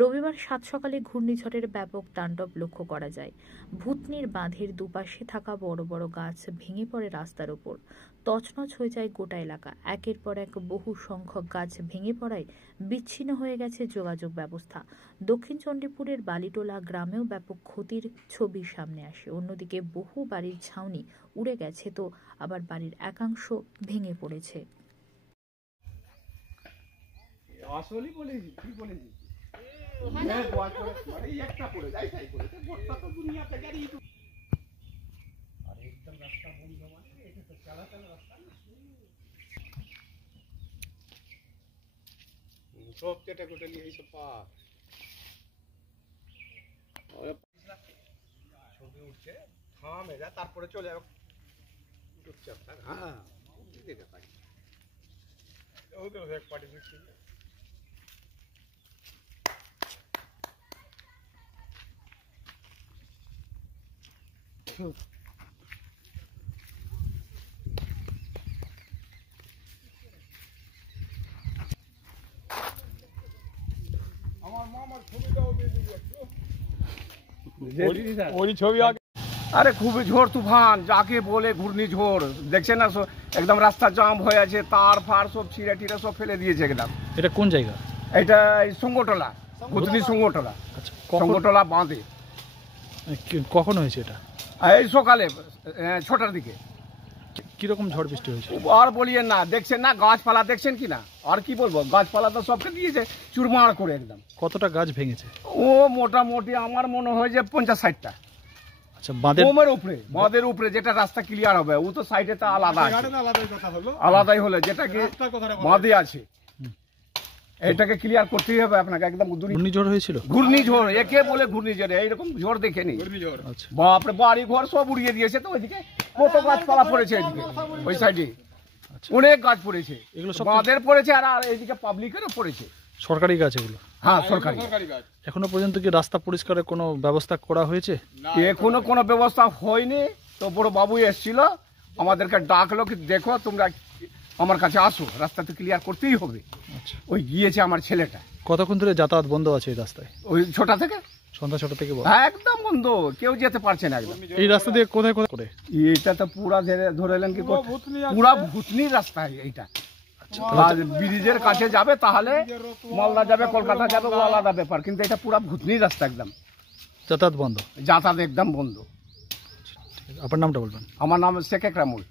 রবিবার সাত সকালে ঘূর্ণিঝড়ের ব্যাপক তাণ্ডব লক্ষ্য করা যায়। ভূতনির বাঁধের দুপাশে থাকা বড় বড় গাছ ভেঙে পড়ে রাস্তার উপর। তছনছ হয়ে যায় গোটা এলাকা। একের পর এক বহু সংখ্যক গাছ ভেঙে পড়ায় বিচ্ছিন্ন হয়ে গেছে যোগাযোগ ব্যবস্থা। দক্ষিণ চণ্ডীপুরের বালিটোলা গ্রামেও ব্যাপক ক্ষতির ছবি সামনে আসে। অন্যদিকে বহু বাড়ির ছাউনি উড়ে গেছে, তো আবার বাড়ির একাংশ ভেঙে পড়েছে। সব কেটে কেটে নিয়ে এইসব পাক ছবি উঠছে, থামে যায়, তারপরে চলে যাবে চুপচাপ থাক। হ্যাঁ দেখে থাকি ওদের এক পার্টি দিচ্ছি। আরে খুবই ঝড় তুফান, যাকে বলে ঘূর্ণিঝড়। দেখছেন না, একদম রাস্তা জাম হয়ে আছে, তার ফার সব ছিঁড়ে টিড়ে সব ফেলে দিয়েছে একদম। এটা কোন জায়গা? এটা সঙ্গটলা, ভূতনি সঙ্গটলা, সঙ্গটলা বাঁধে। কখন হয়েছে এটা? এই সকালে 6টার দিকে। কিরকম ঝড় বৃষ্টি হয়েছে? আর বলিয়েন না, দেখছেন না গাছপালা দেখছেন কি না, আর কি বলবো, গাছপালা তো সবকে দিয়েছে চুরমার করে একদম। কতটা গাছ ভেঙেছে? ও মোটামুটি আমার মনে হয় যে 50-60টা। আচ্ছা, বাঁধের উপরে যেটা রাস্তা ক্লিয়ার হবে, ও তো সাইডে তো আলাদাই হলো, যেটা কি বাঁধে আছে এটাকে ক্লিয়ার করতেই হবে আপনাকে একদম। ঘূর্ণিঝড় হয়েছিল? ঘূর্ণিঝড় একে বলে ঘূর্ণিঝড়, এইরকম ঝড় দেখেনি। বাপরে, বাড়ি ঘর সব উড়িয়ে দিয়েছে। তো ওইদিকে কত গাছপালা পড়েছে, এদিকে ওই সাইডে অনেক গাছ পড়েছে, এগুলো সব বাঁধের পড়েছে, আর এইদিকে পাবলিকেরও পড়েছে। সরকারি গাছ এগুলো? হ্যাঁ, সরকারি। এখনো পর্যন্ত কি রাস্তা পরিষ্কারের কোনো ব্যবস্থা করা হয়েছে? এখনো কোনো ব্যবস্থা হয়নি। তো বড় বাবু এসেছিল, আমাদেরকে ডাকলো কি দেখো তোমরা আমার কাছে আসো, রাস্তা তো ক্লিয়ার করতেই হবে। আচ্ছা, ওই গিয়েছে আমার ছেলেটা। কতক্ষণ ধরে যাতায়াত বন্ধ আছে এই রাস্তায়? ওই 6টা থেকে, সন্ধ্যা 6টা থেকে একদম বন্ধ, কেউ যেতে পারছে না একদম। এই রাস্তা দিয়ে কোথায় কোথায় করে? এটা তো পুরা ধরে এলেন কি, পুরা ভূতনির রাস্তা এইটা। ব্রিজের কাছে যাবে তাহলে মালদা যাবে, কলকাতা যাবে, ও আলাদা ব্যাপার, কিন্তু এটা পুরা ভূতনির রাস্তা একদম। যাতায়াত বন্ধ? যাতায়াত একদম বন্ধ। আপনার নামটা বলবেন? আমার নাম শেখ একরামুল।